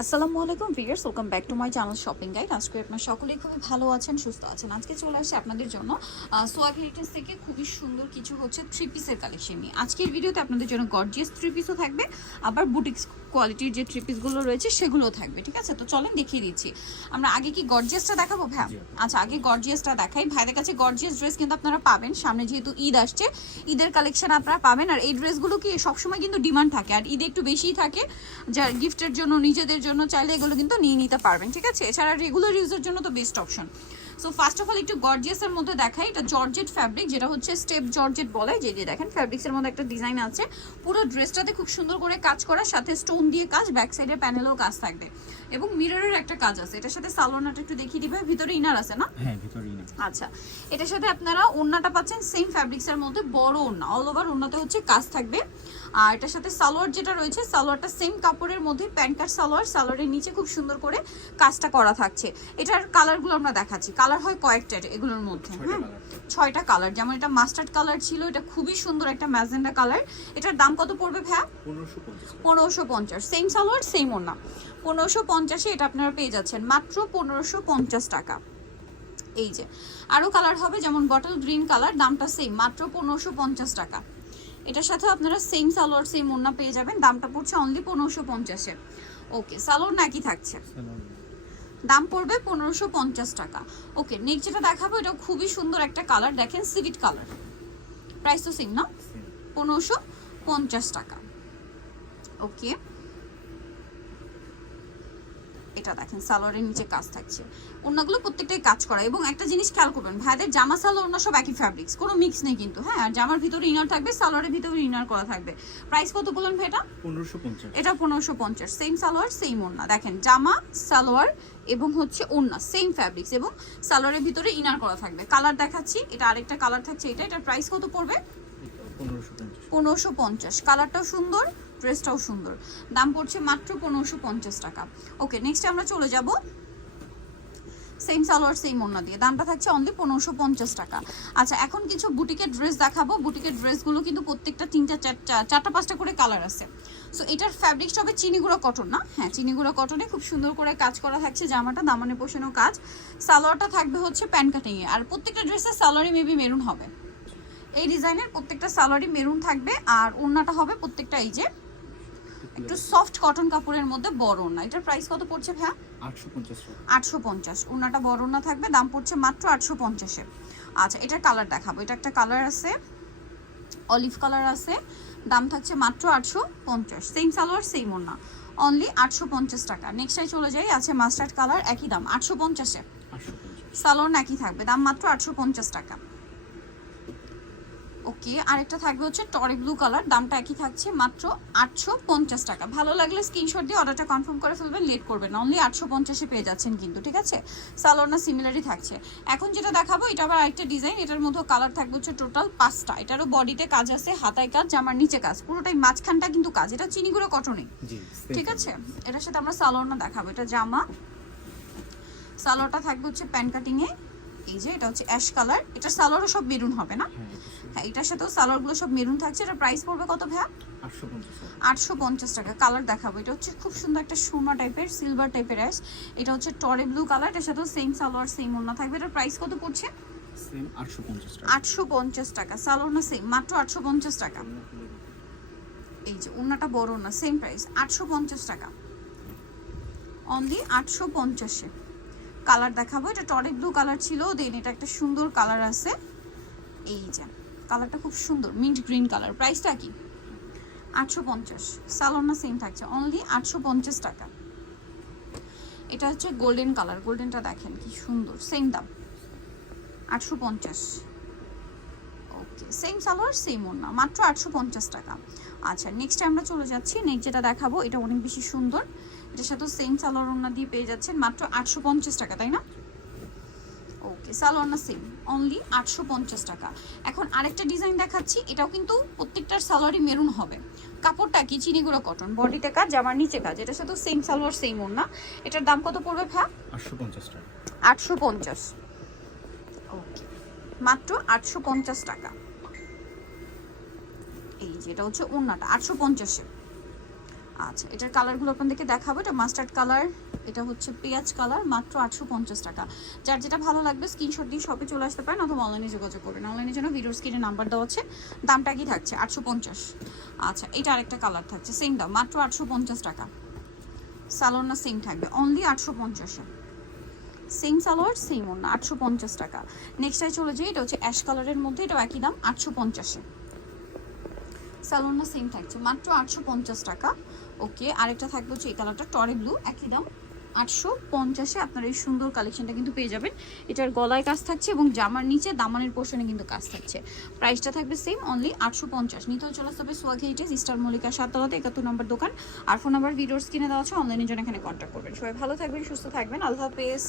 আসসালামু আলাইকুম viewers welcome back to my channel shopping guide. আজকে আপনার সকলেই খুবই ভালো আছেন, সুস্থ আছেন। আজকে চলে আসছে আপনাদের জন্য সোয়া হেরিটেজ থেকে খুবই সুন্দর কিছু হচ্ছে থ্রি পিসের কালেকশন নিয়ে। আজকের ভিডিওতে আপনাদের জন্য গর্জিয়াস থ্রি পিসও থাকবে, আবার বুটিক্স কোয়ালিটির যে থ্রি পিসগুলো রয়েছে সেগুলো থাকবে ঠিক আছে? তো চলেন দেখিয়ে দিচ্ছি। আমরা আগে কি গর্জিয়াসটা দেখাবো ভাই আচ্ছা আগে গর্জিয়াসটা দেখাই। ভাইদের কাছে গর্জিয়াস ড্রেস কিন্তু আপনারা পাবেন। সামনে যেহেতু ঈদ আসছে ঈদের কালেকশন আপনারা পাবেন। আর এই ড্রেসগুলো কি সবসময় কিন্তু ডিমান্ড থাকে আর ঈদে একটু বেশিই থাকে। যার গিফটের জন্য নিজেদের জন্য চাইলে এগুলো কিন্তু নিয়ে নিতে পারবেন ঠিক আছে? এছাড়া রেগুলার ইউজের জন্য তো best option so first of all একটু গর্জিয়াসের মধ্যে দেখাই। এটা জর্জেট ফ্যাব্রিক যেটা হচ্ছে স্টেপ জর্জেট বলে যে যে দেখেন ফ্যাব্রিক্সের মধ্যে একটা ডিজাইন আছে। পুরো ড্রেসটাতে খুব সুন্দর করে কাজ করা সাথে স্টোন দিয়ে কাজ ব্যাক সাইডের প্যানেলেও কাজ থাকবে। এবং মিররের একটা কাজ আছে। এটার সাথে সালোনাটা একটু দেখিয়ে দিবে। ভিতরে ইনার আছে না? হ্যাঁ ভিতরেই না আচ্ছা। এটার সাথে আপনারা ওড়নাটা পাচ্ছেন সেম ফ্যাব্রিক্সের মধ্যে বড় ওড়না। অল ওভার ওড়নাতে হচ্ছে কাজ থাকবে। আর এটার সাথে সালোয়ার যেটা রয়েছে সালোয়ারটা সেম কাপড়ের মধ্যে প্যান্ট কাট সালোয়ার সালোয়ারের নিচে খুব সুন্দর করে কাজটা করা থাকছে। এটার কালারগুলো আমরা দেখাচ্ছি। কালার হয় কয়েকটা এগুলোর মধ্যে ছয়টা হ্যাঁ ছয়টা কালার যেমন এটা মাস্টার্ড কালার ছিল এটা খুবই সুন্দর একটা ম্যাজেন্ডা কালার। এটার দাম কত পড়বে ভ্যা পনেরোশো পঞ্চাশ। সেম সালোয়ার সেম ওড়না। পনেরোশো পঞ্চাশে এটা আপনারা পেয়ে যাচ্ছেন মাত্র পনেরোশো পঞ্চাশ টাকা। এই যে আরও কালার হবে যেমন বটল গ্রিন কালার দামটা সেম মাত্র পনেরোশো পঞ্চাশ টাকা। এটার সাথে আপনারা সেম সালোয়ার সেম ওড়না পেয়ে যাবেন দামটা পড়ছে অনলি পনেরোশো পঞ্চাশে। ওকে সালোয়ার নাকি থাকছে? দাম পড়বে পনেরোশো পঞ্চাশ টাকা। ওকে নেক্সট যেটা দেখাবো এটা খুবই সুন্দর একটা কালার দেখেন সিভিট কালার প্রাইস তো সেম না? পনেরোশো পঞ্চাশ টাকা। ওকে এটা দেখেন সালোয়ারের নিচে কাজ থাকছে। ওনাগুলো প্রত্যেকটাই কাজ করা। এবং একটা জিনিস খেয়াল করবেন ভাইদের জামা সালোয়ার ওনা সব একই ফ্যাব্রিক্স কোনো মিক্স নেই কিন্তু হ্যাঁ? আর জামার ভিতরে ইনার থাকবে সালোয়ারের ভিতরে ইনার করা থাকবে। প্রাইস কত বললেন ভাই এটা? পনেরোশো পঞ্চাশ। এটা পনেরোশো পঞ্চাশ সেম সালোয়ার সেম ওড়না। দেখেন জামা সালোয়ার এবং হচ্ছে ওড়না সেম ফ্যাব্রিক্স এবং সালোয়ারের ভিতরে ইনার করা থাকবে। কালার দেখাচ্ছি এটা আরেকটা কালার থাকছে এটা এটার প্রাইস কত পড়বে? পনেরোশো পনেরোশো পঞ্চাশ। কালারটাও সুন্দর ড্রেসটাও সুন্দর। দাম পড়ছে মাত্র পনেরোশো পঞ্চাশ টাকা। ওকে নেক্সট আমরা চলে যাব। সেম সালোয়ার সেম ওড়না দিয়ে। দামটা থাকছে অনলি পনেরোশো পঞ্চাশ টাকা। আচ্ছা এখন কিছু বুটিকের ড্রেস দেখাবো। বুটিকের ড্রেসগুলো কিন্তু প্রত্যেকটা তিনটা, চারটা চারটা, পাঁচটা করে কালার আছে। সো এটার ফ্যাব্রিকটা হবে চিনিগুড়ো কটন না? হ্যাঁ চিনিগুড়ো কটনে খুব সুন্দর করে কাজ করা থাকছে জামাটা, দামানে পোষানো কাজ। সালোয়ারটা থাকবে হচ্ছে প্যান্ট কাটিংয়ে আর প্রত্যেকটা ড্রেসের সালোয়ারই মেবি মেরুন হবে। এই ডিজাইনের প্রত্যেকটা সালোয়ারই মেরুন থাকবে। আর ওড়নাটা হবে প্রত্যেকটা এই যে একটু সফট কটন কাপড়ের মধ্যে বড় ওড়না। এটার প্রাইস কত পড়ছে ভ্যা আটশো পঞ্চাশ ওড়নাটা বড় ওড়না থাকবে দাম পড়ছে মাত্র আটশো পঞ্চাশে। আচ্ছা এটার কালার দেখাবো। এটা একটা কালার আছে অলিভ কালার আছে দাম থাকছে মাত্র আটশো পঞ্চাশ। সেম সালোয়ার সেম ওড়না। অনলি আটশো পঞ্চাশ টাকা। নেক্সটাই চলে যাই আছে মাস্টার্ড কালার একই দাম আটশো পঞ্চাশ। সালোয়ার একই থাকবে দাম মাত্র আটশো পঞ্চাশ টাকা। ওকে আরেকটা থাকবে হচ্ছে টরি ব্লু কালার দামটা একই থাকছে মাত্র আটশো পঞ্চাশ টাকা। ভালো লাগলে স্ক্রিনশট দিয়ে অর্ডারটা কনফার্ম করে ফেলবেন লেট করবেন অনলি আটশো পঞ্চাশে পেয়ে যাচ্ছেন কিন্তু ঠিক আছে? সালোয়ার সিমিলারই থাকছে। এখন যেটা দেখাবো এটা আবার আরেকটা ডিজাইন এটার মধ্যে কালার থাকবে হচ্ছে টোটাল পাঁচটা। এটারও বডিতে কাজ আছে হাতায় কাজ জামার নিচে কাজ। পুরোটাই মাঝখানটা কিন্তু কাজ এটা চিনিগুলো কটনে ঠিক আছে? এটার সাথে আমরা সালোয়ারটা দেখাবো। এটা জামা। সালোয়ারটা থাকবে হচ্ছে প্যান কাটিং এ এই যে এটা হচ্ছে অ্যাশ কালার এটা সালোয়ারও সব মেরুন হবে না? হ্যাঁ হ্যাঁ এটার সাথেও সালোয়ারগুলো সব মেরুন থাকছে। এটা প্রাইস পড়বে কত ভাইয়া? আটশো পঞ্চাশ টাকা। কালার দেখাবো। এটা হচ্ছে খুব সুন্দর একটা সুরমা টাইপের সিলভার টাইপের অ্যাশ এটা হচ্ছে টরে ব্লু কালার এটার সাথেও সেম সালোয়ার সেম ওড়না থাকবে। এটার প্রাইস কত পড়ছে? আটশো পঞ্চাশ টাকা। সালোয়ার না সেম মাত্র আটশো পঞ্চাশ টাকা। এই যে ওড়নাটা বড় না সেম প্রাইস আটশো পঞ্চাশ টাকা। অনলি আটশো পঞ্চাশে। কালার দেখাবো। এটা টরে ব্লু কালার ছিল, দেন এটা একটা সুন্দর কালার আছে। এই যে, কালারটা খুব সুন্দর মিন্ট গ্রিন কালার। প্রাইসটা কি? আটশো পঞ্চাশ। সালোনা সেম থাকছে অনলি আটশো পঞ্চাশ টাকা। এটা হচ্ছে গোল্ডেন কালার গোল্ডেনটা দেখেন কি সুন্দর সেম দাম। আটশো পঞ্চাশ। ওকে সেম সালোয়ার সেম ওড়না, মাত্র আটশো পঞ্চাশ টাকা। আচ্ছা নেক্সট আমরা চলে যাচ্ছি নেক্সট যেটা দেখাবো, এটা অনেক বেশি সুন্দর। এটার সাথে সেম সালোয়ার ওড়না দিয়ে পেয়ে যাচ্ছেন মাত্র আটশো পঞ্চাশ টাকা তাই না? ওকে সালোয়ার না সেম অনলি আটশো পঞ্চাশ টাকা। এখন আরেকটা ডিজাইন দেখাচ্ছি এটাও কিন্তু প্রত্যেকটার সালোয়ারই মেরুন হবে। কাপড়টা কি? চিনিগুলো কটন বডিতে কাজ জামার নিচে কাজ এটার সাথে সেম সালোয়ার সেম ওড়না এটার দাম কত পড়বে ভ্যা আটশো পঞ্চাশ টাকা। আটশো পঞ্চাশ। ওকে মাত্র আটশো পঞ্চাশ টাকা। এই যে এটা হচ্ছে ওড়নাটা আটশো পঞ্চাশে। আচ্ছা এটার কালারগুলো আপনাদেরকে দেখাবো। এটা মাস্টার্ড কালার এটা হচ্ছে পেঁয়াজ কালার মাত্র আটশো পঞ্চাশ টাকা। যার যেটা ভালো লাগবে স্ক্রিনশট দিয়ে শপে চলে আসতে পারেন অথবা অনলাইনে যোগাযোগ করবেন অনলাইনের জন্য ভিডিওর স্ক্রিনে নাম্বার দেওয়া আছে, দামটা কি থাকছে? আটশো পঞ্চাশ। আচ্ছা এটা আরেকটা কালার থাকছে সেম দাম, মাত্র আটশো পঞ্চাশ টাকা। সালোয়ার সেম থাকবে অনলি আটশো পঞ্চাশে। সেম সালোয়ার সেম অন্য আটশো পঞ্চাশ টাকা। নেক্সটটাই চলে যাই, এটা হচ্ছে অ্যাশ কালারের মধ্যে, এটাও একই দাম, আটশো পঞ্চাশে। সালোয়ারটা সেম থাকছে। মাত্র আটশো পঞ্চাশ টাকা। ওকে আরেকটা থাকবে হচ্ছে এই কালারটা টরে ব্লু একই দাম। আটশো পঞ্চাশে আপনারা এই সুন্দর কালেকশনটা কিন্তু পেয়ে যাবেন। এটার গলায় কাজ থাকছে এবং জামার নিচে দামানের পোর্শনে কিন্তু কাজ থাকছে। প্রাইসটা থাকবে সেম অনলি আটশো পঞ্চাশ। নিতেও চলে আসতে হবে সোয়াগ হেরিটেজ ইস্টার মল্লিকা সাততলাতে, একাত্তর নম্বর দোকান। আর ফোন নাম্বার ভিডিওর স্ক্রিনে দেওয়া আছে অনলাইনের জন্য এখানে কন্ট্যাক্ট করবেন। সবাই ভালো থাকবেন, সুস্থ থাকবেন। আল্লাহ হাফেজ।